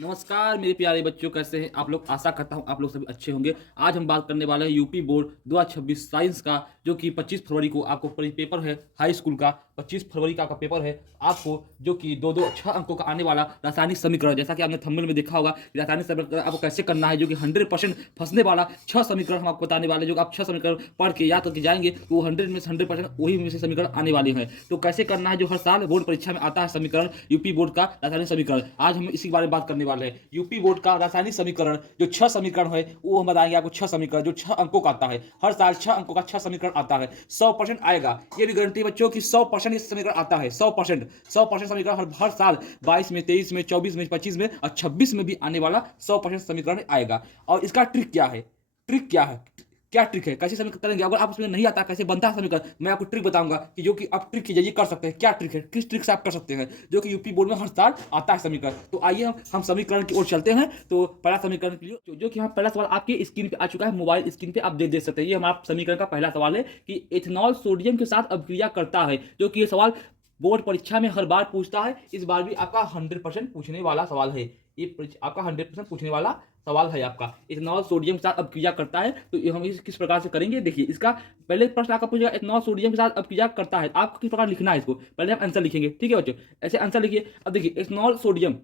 नमस्कार मेरे प्यारे बच्चों, कैसे हैं आप लोग। आशा करता हूं आप लोग सभी अच्छे होंगे। आज हम बात करने वाले हैं यूपी बोर्ड 2026 साइंस का, जो कि 25 फरवरी को आपको पेपर है हाई स्कूल का। 25 फरवरी का आपका पेपर है आपको, जो कि दो दो 6 अंकों का आने वाला रासायनिक समीकरण। जैसा कि आपने थंबनेल में देखा होगा कि रासायनिक समीकरण आपको कैसे करना है, जो कि 100% फंसने वाला 6 समीकरण हम आपको बताने वाले हैं। जो आप 6 समीकरण पढ़ के याद करके जाएंगे तो वो 100 में से 100% वही में से समीकरण आने वाले हैं। तो कैसे करना है, जो हर साल बोर्ड परीक्षा में आता है समीकरण, यूपी बोर्ड का रासायनिक समीकरण। आज हम इसी के बारे में बात करने वाले हैं। यूपी बोर्ड का रासायनिक समीकरण जो 6 समीकरण है, वो हम बताएंगे आपको। 6 समीकरण जो 6 अंकों का आता है, हर साल 6 अंकों का 6 समीकरण आता है। 100% आएगा, ये भी गारंटी बच्चों की। 100% इस समीकरण आता है। 100% समीकरण हर साल 22 में, 23 में, 24 में, 25 में और 26 में भी आने वाला 100% समीकरण आएगा। और इसका ट्रिक क्या है, ट्रिक क्या है, क्या ट्रिक है, कैसे समीकरण करेंगे। अगर आप उसमें नहीं आता कैसे बनता है समीकरण, मैं आपको ट्रिक बताऊंगा कि जो कि आप ट्रिक के जरिए कर सकते हैं। क्या ट्रिक है, किस ट्रिक से आप कर सकते हैं, जो कि यूपी बोर्ड में हर साल आता है समीकरण। तो आइए हम समीकरण की ओर चलते हैं। तो पहला समीकरण के लिए जो कि यहाँ पहला सवाल आपके स्क्रीन पे आ चुका है, मोबाइल स्क्रीन पे आप देख सकते हैं। ये हमारा समीकरण का पहला सवाल है कि एथेनॉल सोडियम के साथ अभिक्रिया करता है। जो कि ये सवाल बोर्ड परीक्षा में हर बार पूछता है, इस बार भी आपका 100% पूछने वाला सवाल है। ये आपका 100% पूछने वाला सवाल है आपका। इथेनॉल सोडियम के साथ अपक्रिया करता है, तो हम इस किस प्रकार से करेंगे। देखिए, इसका पहले प्रश्न आपका पूछेगा इथेनॉल सोडियम के साथ अपक्रिया करता है, आपको किस प्रकार लिखना है इसको। पहले हम आंसर लिखेंगे, ठीक है बच्चों। ऐसे आंसर लिखिए। अब देखिए, इथेनॉल सोडियम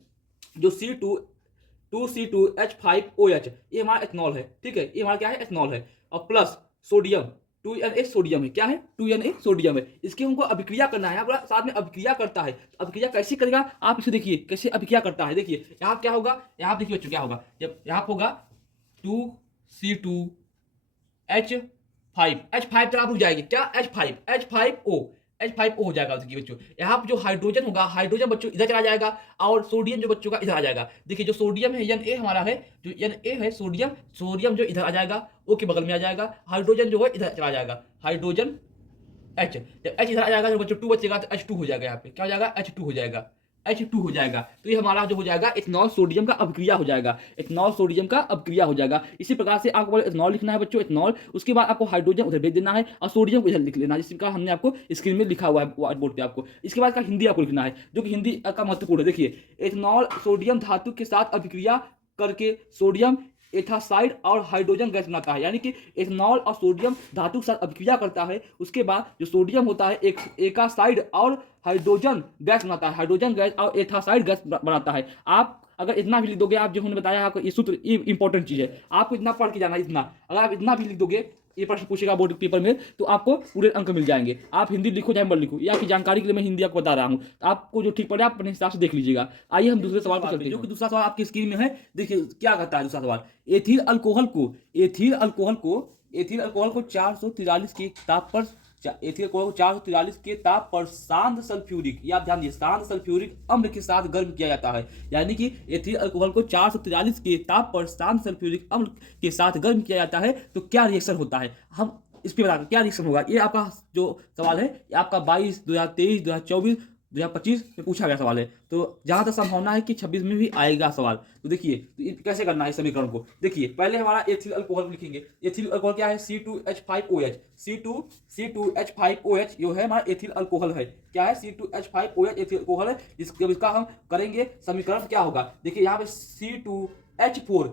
जो C2H5OH, ये हमारा इथेनॉल है, ठीक है। ये हमारा क्या है, इथेनॉल है। और प्लस सोडियम 2Na सोडियम है। क्या है, 2Na सोडियम है। इसकी हमको अभिक्रिया करना है, पूरा साथ में अभिक्रिया करता है। तो अभिक्रिया कैसे करेगा, आप इसे देखिए कैसे अभिक्रिया करता है। देखिए यहाँ क्या होगा, यहाँ देखिए बच्चों क्या होगा। जब यहाँ होगा 2C2H5, H5 तक आप रुक जाएगी। क्या, H5O हो जाएगा। देखिए बच्चों, यहाँ पे जो हाइड्रोजन होगा, हाइड्रोजन बच्चों इधर चला जाएगा, और सोडियम जो बच्चों का इधर आ जाएगा। देखिए जो सोडियम है Na हमारा है, जो Na है सोडियम, सोडियम जो इधर आ जाएगा O के बगल में आ जाएगा। हाइड्रोजन जो है इधर चला जाएगा, हाइड्रोजन H। जब H इधर आ जाएगा तो बच्चों 2 बचेगा, तो H2 हो जाएगा। यहाँ पे क्या हो जाएगा, H2 हो जाएगा, H2 हो जाएगा। तो ये हमारा जो हो जाएगा इथेनॉल सोडियम का अभिक्रिया हो जाएगा, इथेनॉल सोडियम का अभिक्रिया हो जाएगा। इसी प्रकार से आपको इथेनॉल लिखना है बच्चों, इथेनॉल। उसके बाद आपको हाइड्रोजन उधर भेज देना है और सोडियम को इधर लिख लेना है, जिसका हमने आपको स्क्रीन में लिखा हुआ है व्हाइट बोर्ड पे आपको। इसके बाद का हिंदी आपको लिखना है, जो कि हिंदी का महत्वपूर्ण है। देखिए, इथेनॉल सोडियम धातु के साथ अभिक्रिया करके सोडियम एथासाइड और हाइड्रोजन गैस बनाता है। यानी कि इथेनॉल और सोडियम धातु के साथ अभिक्रिया करता है, उसके बाद जो सोडियम होता है एक एकासाइड और हाइड्रोजन गैस बनाता है, हाइड्रोजन गैस और एथासाइड गैस बनाता है। आप अगर इतना भी लिख दोगे, आप जो हमने बताया आपको ये सूत्र, ये इंपॉर्टेंट चीज है, आपको इतना पढ़ के जाना है। इतना अगर आप इतना भी लिख दोगे, ये प्रश्न पूछेगा बोर्ड पेपर में, तो आपको पूरे अंक मिल जाएंगे। आप हिंदी लिखो चाहे मत लिखो, ये आपकी जानकारी के लिए मैं हिंदी आपको बता रहा हूँ। तो आपको जो ठीक पड़े आप अपने हिसाब से देख लीजिएगा। आइए हम दूसरे सवाल पर चलते हैं, जो कि दूसरा सवाल आपकी स्क्रीन में है। देखिए क्या कहता है दूसरा सवाल। एथिल अल्कोहल को एथिल अल्कोहल को एथिल अल्कोहल को 443 के ताप पर एथिल अल्कोहल को 443 के ताप पर शांत सल्फ्यूरिक, ये आप ध्यान दीजिए, शांत सल्फ्यूरिक अम्ल के साथ गर्म किया जाता है। यानी कि एथिल अल्कोहल को 443 के ताप पर शांत सल्फ्यूरिक अम्ल के साथ गर्म किया जाता है, तो क्या रिएक्शन होता है। हम इस पे बता क्या रिएक्शन होगा। ये आपका जो सवाल है, ये आपका 22, 2023, 2024, 2025 में पूछा गया सवाल है। तो जहां तक संभावना है कि 26 में भी आएगा सवाल। तो देखिए, तो कैसे करना है इस समीकरण को। देखिए पहले हमारा एथिल अल्कोहल लिखेंगे। एथिल अल्कोहल क्या है, C2H5OH, C2H5OH जो है हमारा एथिल अल्कोहल है। क्या है, C2H5OH एथिल अल्कोहल है। जब इसका हम करेंगे समीकरण, क्या होगा। देखिए यहाँ पे C2H4,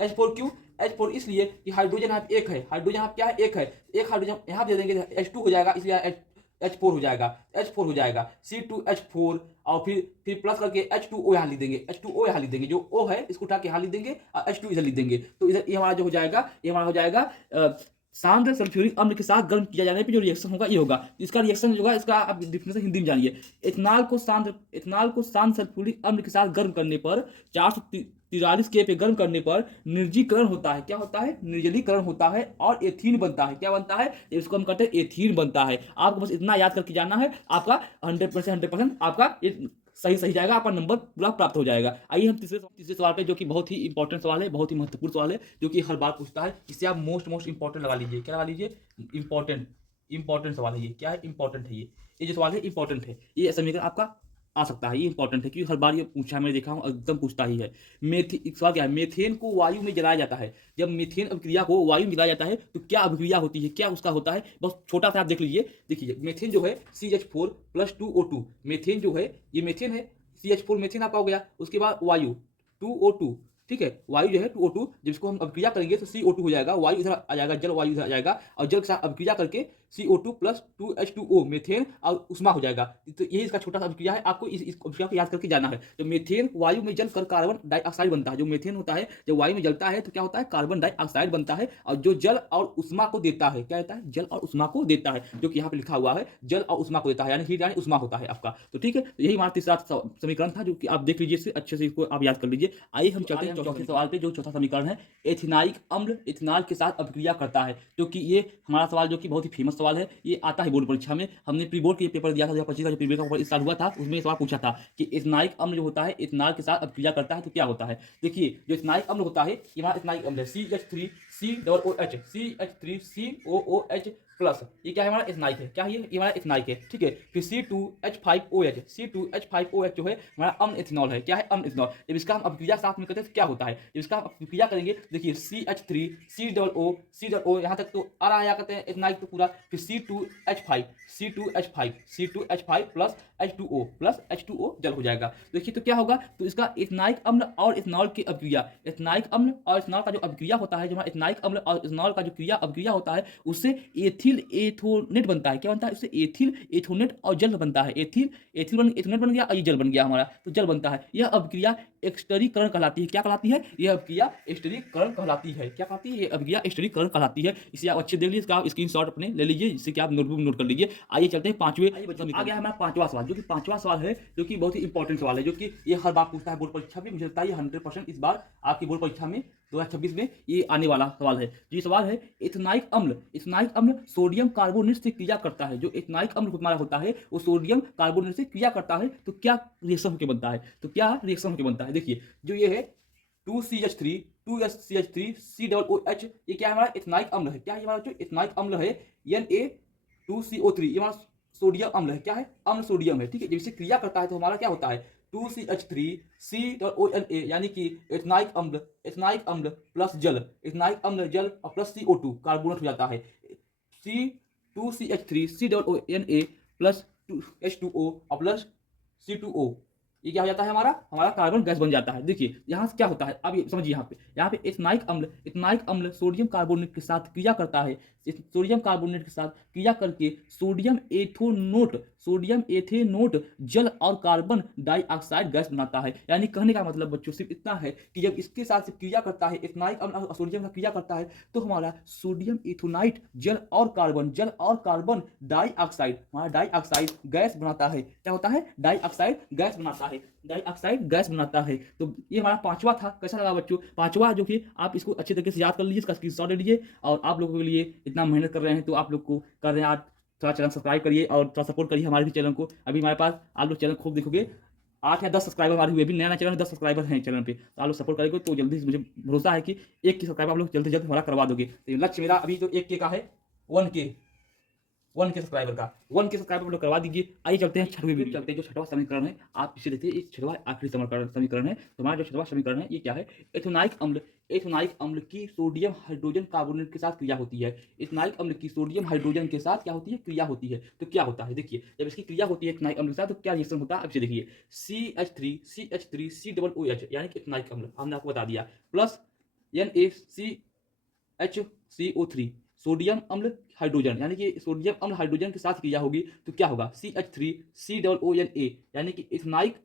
H4 क्यों, H4 इसलिए कि हाइड्रोजन यहाँ पे एक है, हाइड्रोजन यहाँ क्या है, एक है। एक हाइड्रोजन यहाँ दे देंगे, H2 हो जाएगा, इसलिए H4 हो जाएगा, H4 हो जाएगा, C2H4। और फिर प्लस करके H2O यहाँ लिख देंगे, H2O यहाँ लिख देंगे। जो O है इसको उठा के यहाँ लिख देंगे और H2 इधर लिख देंगे। तो इधर ये हमारा जो हो जाएगा, ये हमारा हो जाएगा शांत सल्फ्यूरिक अम्ल के साथ गर्म किया जाने पे जो रिएक्शन होगा ये होगा। इसका रिएक्शन जो होगा, इसका आप डिफिनेशन हिंदी में जानिए। इथेनॉल को शांत सल्फ्यूरिक अम्ल के साथ गर्म करने पर 443 के पे गर्म करने पर निर्जीकरण होता है। क्या होता है, निर्जलीकरण होता है और एथीन बनता है। क्या बनता है, इसको हम कहते हैं एथीन बनता है। आपको बस इतना याद करके जाना है, आपका 100% आपका सही जाएगा, आपका नंबर पूरा प्राप्त हो जाएगा। आइए हम तीसरे सवाल पे, जो कि बहुत ही इंपॉर्टेंट सवाल है, बहुत ही महत्वपूर्ण सवाल है, जो कि हर बार पूछता है। इसे आप मोस्ट इंपॉर्टेंट लगा लीजिए। क्या लगा लीजिए, इंपॉर्टेंट सवाल है ये। क्या है, इंपॉर्टेंट है ये जो सवाल है इंपॉर्टेंट है। ये समीकरण आपका आ सकता है, ये इंपॉर्टेंट है क्योंकि हर बार ये पूछा है, मैंने देखा हूँ एकदम पूछता ही है। सवाल क्या है, मेथेन को वायु में जलाया जाता है। जब मेथेन अभिक्रिया को वायु में जलाया जाता है तो क्या अभिक्रिया होती है, क्या उसका होता है। बहुत छोटा सा आप देख लीजिए। देखिए मेथेन जो है CH4 + 2O2, मेथेन जो है ये मेथेन है, CH4 मीथेन आपका हो गया। उसके बाद वायु 2O2, ठीक है, वायु जो है 2O2, जब इसको हम अभिक्रिया करेंगे तो CO2 हो जाएगा, वायु इधर आ जाएगा, जल वायु इधर आ जाएगा और जल के साथ अभिक्रिया करके CO2 प्लस 2H2O मीथेन और उष्मा हो जाएगा। तो यही इसका छोटा सा अभिक्रिया है, आपको इस अभिक्रिया को याद करके जाना है। तो मीथेन वायु में जल कर कार्बन डाइऑक्साइड बनता है। जो मीथेन होता है जब वायु में जलता है तो क्या होता है, कार्बन डाइऑक्साइड बनता है और जो जल और उष्मा को देता है, क्या देता है, जल और उष्मा को देता है, जो कि यहाँ पे लिखा हुआ है जल और उष्मा को देता है, यानी हीट यानी उष्मा होता है आपका। तो ठीक है, तो यही हमारा तीसरा समीकरण था जो कि आप देख लीजिए, इससे अच्छे से इसको आप याद कर लीजिए। आइए हम चलते हैं चौथे सवाल पे। जो चौथा समीकरण है, एथिनाइक अम्ल इथेनॉल के साथ अभिक्रिया करता है, क्योंकि ये हमारा सवाल जो कि बहुत ही फेमस सवाल है, ये आता है बोर्ड परीक्षा में। हमने प्री बोर्ड के पेपर दिया था 2025 का, जो प्री बोर्ड का पेपर इस साल हुआ था, उसमें सवाल पूछा था कि एथिनाइक अम्ल जो होता है इथेनॉल के साथ अभिक्रिया करता है तो क्या होता है। देखिए जो एथिनाइक अम्ल होता है, ये हमारा एथिनाइक अम्ल है CH3COOH प्लस, ये क्या है हमारा एथनाइक है, क्या है ये हमारा एथनाइक है, ठीक है। फिर C2H5OH जो है हमारा अम्ल एथेनॉल है, क्या है, अम्ल एथेनॉल। जब इसका हम अभिक्रिया साथ में करते हैं तो क्या होता है, जब इसका हम अभिक्रिया करेंगे, देखिए CH3COO यहाँ तक तो आ रहा है, कहते हैं एथनाइक तो पूरा। फिर C2H5 प्लस H2O जल हो जाएगा। देखिए तो क्या होगा, तो इसका एथनाइक अम्ल और इथेनॉल की अभिक्रिया, एथनाइक अम्ल और इथेनॉल का जो अभिक्रिया होता है, जो हमारा एथनाइक अम्ल और इथेनॉल का जो अभिक्रिया होता है, उससे एथिल एथोनेट बनता है। क्या बनता है, उससे एथिल एथोनेट और जल बनता है। एथोनेट बन गया और ये जल बन गया हमारा, तो जल बनता है। यह अभिक्रिया स्टरीकरण कहलाती है। क्या कहलाती है, यह अभिक्रिया स्टरीकरण कहलाती है। क्या कहलाती है, यह अभिक्रिया स्टरीकरण कहलाती है। इसे आप अच्छे देख लीजिए, इसका आप स्क्रीनशॉट अपने ले लीजिए, जिससे कि आप नोटबुक नोट कर लीजिए। आइए चलते हैं पांचवें। आ गया हमारा पांचवा सवाल, जो कि पांचवा सवाल है, जो कि बहुत ही इंपॉर्टेंट सवाल है, जो कि ये हर बार पूछता है बोर्ड परीक्षा में। मुझे लगता है 100% इस बार आपकी बोर्ड परीक्षा में 2026 में ये आने वाला सवाल है। ये सवाल है, एथनाइक अम्ल सोडियम कार्बोनेट से क्रिया करता है। जो एथनाइक अम्ल हमारा होता है वो सोडियम कार्बोनेट से क्रिया करता है, तो क्या रिएक्शन होकर बनता है, तो क्या रिएक्शन होकर बनता है। देखिए जो ये है 2CH3 COOH, ये क्या है हमारा एथनाइक अम्ल है। क्या है हमारा जो एथनाइक अम्ल है, Na2CO3, ये हमारा सोडियम अम्ल है। क्या है, अम्ल सोडियम है, ठीक है। जब इसे क्रिया करता है तो हमारा क्या होता है, 2CH3CONA, यानी कि एथनाइक अम्ल प्लस जल, एथनाइक अम्ल जल और प्लस CO2 कार्बोनेट हो जाता है। C2CH3CONA प्लस H2O और प्लस C2O, ये क्या हो जाता है, हमारा कार्बन गैस बन जाता है। देखिए यहाँ से क्या होता है, अब ये समझिए, यहाँ पे एथनाइक अम्ल सोडियम कार्बोनेट के साथ क्रिया करता है। सोडियम कार्बोनेट के साथ क्रिया करके सोडियम एथेनोट जल और कार्बन डाइऑक्साइड गैस बनाता है। यानी कहने का मतलब बच्चों सिर्फ इतना है कि जब इसके साथ क्रिया करता है, एथनाइक अम्ल और सोडियम का क्रिया करता है, तो हमारा सोडियम एथोनाइट जल और कार्बन डाइऑक्साइड, हमारा डाइऑक्साइड गैस बनाता है। क्या होता है, डाइऑक्साइड गैस बनाता है। तो ये हमारा पांचवा था। कैसा लगा बच्चों, पांचवा, जो कि आप इसको अच्छे तरीके से याद कर लीजिए, इसका स्क्रीनशॉट ले लीजिए। और आप लोगों के लिए इतना मेहनत कर रहे हैं, तो आप लोग को कर रहे हैं, आप थोड़ा चैनल सब्सक्राइब करिए और थोड़ा सपोर्ट करिए हमारे भी चैनल को। अभी हमारे पास आप लोग चैनल खूब देखोगे, 8 या 10 सब्सक्राइबर हमारे हुए, अभी नया चैनल 10 सब्सक्राइबर हैं चैनल पे, तो आप लोग सपोर्ट करेंगे तो जल्दी, मुझे भरोसा है कि 1 के सब्सक्राइबर आप लोग जल्द से जल्द हमारा करवा दोगे। तो लक्ष्य मेरा अभी तो 1K का है, 1K सब्सक्राइबर का 1K सब्सक्राइबर लोग करवा दीजिए। आइए चलते हैं छठवें वीडियो, चलते हैं जो छठवां समीकरण है, आप इसे देखिए, ये छठवां आखिरी समीकरण है। तो हमारा जो छठवां समीकरण है ये क्या है, एथोनाइक अम्ल की सोडियम हाइड्रोजन कार्बोनेट के साथ क्रिया होती है। एथोनाइक अम्ल की सोडियम हाइड्रोजन के साथ क्या होती है, क्रिया होती है। तो क्या होता है, देखिए जब इसकी क्रिया होती है एथोनाइक अम्ल के साथ तो क्या रिएक्शन होता है, अब इसे देखिए, CH3COOH यानी कि एथोनाइक अम्ल हमने आपको बता दिया, प्लस NaCHCO3 सोडियम अम्ल हाइड्रोजन, यानी कि सोडियम अम्ल हाइड्रोजन के साथ क्रिया होगी तो क्या होगा, CH3COONA, यानी कि इथनाइक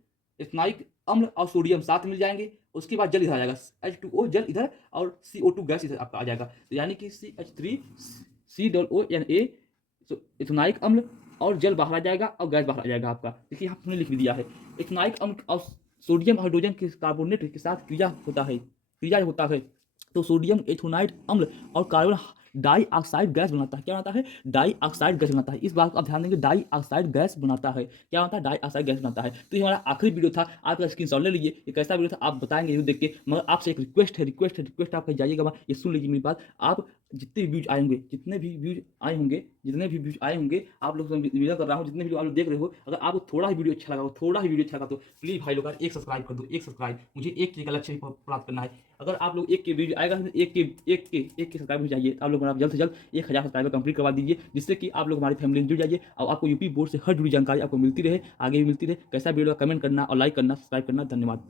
अम्ल और सोडियम साथ मिल जाएंगे। उसके बाद जल इधर आ जाएगा, H2O जल इधर और CO2 गैस इधर आपका आ जाएगा। तो यानी कि CH3COONA इथनाइक अम्ल और जल बाहर आ जाएगा और गैस बाहर आ जाएगा आपका। देखिए यहाँ हमने लिख भी दिया है, इथनाइक अम्ल और सोडियम हाइड्रोजन के कार्बोनेट के साथ क्रिया होता है तो सोडियम एथोनाइट अम्ल और कार्बन डाइऑक्साइड गैस बनाता है। क्या बनाता है, डाइऑक्साइड गैस बनाता है। इस बात को आप ध्यान देंगे, डाइऑक्साइड गैस बनाता है। क्या बनता है, डाइऑक्साइड गैस बनाता है। तो ये हमारा आखिरी वीडियो था, आपका स्क्रीनशॉट ले लीजिए, ये कैसा वीडियो था आप बताएंगे देख के। मगर आपसे एक रिक्वेस्ट है, आप कहीं जाइएगा, ये सुन लीजिए मेरी बात। आप जितने भी व्यूज आए होंगे, आप लोग वीडियो कर रहा हूँ, जितने वीडियो आप लोग देख रहे हो, अगर आपको थोड़ा ही वीडियो अच्छा लगा तो प्लीज भाई लोग एक सब्सक्राइब कर दो, एक सब्सक्राइब, मुझे 1K का लक्ष्य प्राप्त करना है। अगर आप लोग एक के वीडियो आएगा, एक के सब्सक्राइबर चाहिए, तो आप लोग जल्द से जल्द 1000 सब्सक्राइबर कंप्लीट करवा दीजिए, जिससे कि आप लोग हमारी फैमिली में जुड़ जाइए और आपको यूपी बोर्ड से हर जुड़ी जानकारी आपको मिलती रहे, आगे भी मिलती रहे। कैसा वीडियो कमेंट करना और लाइक करना, सब्सक्राइब करना। धन्यवाद।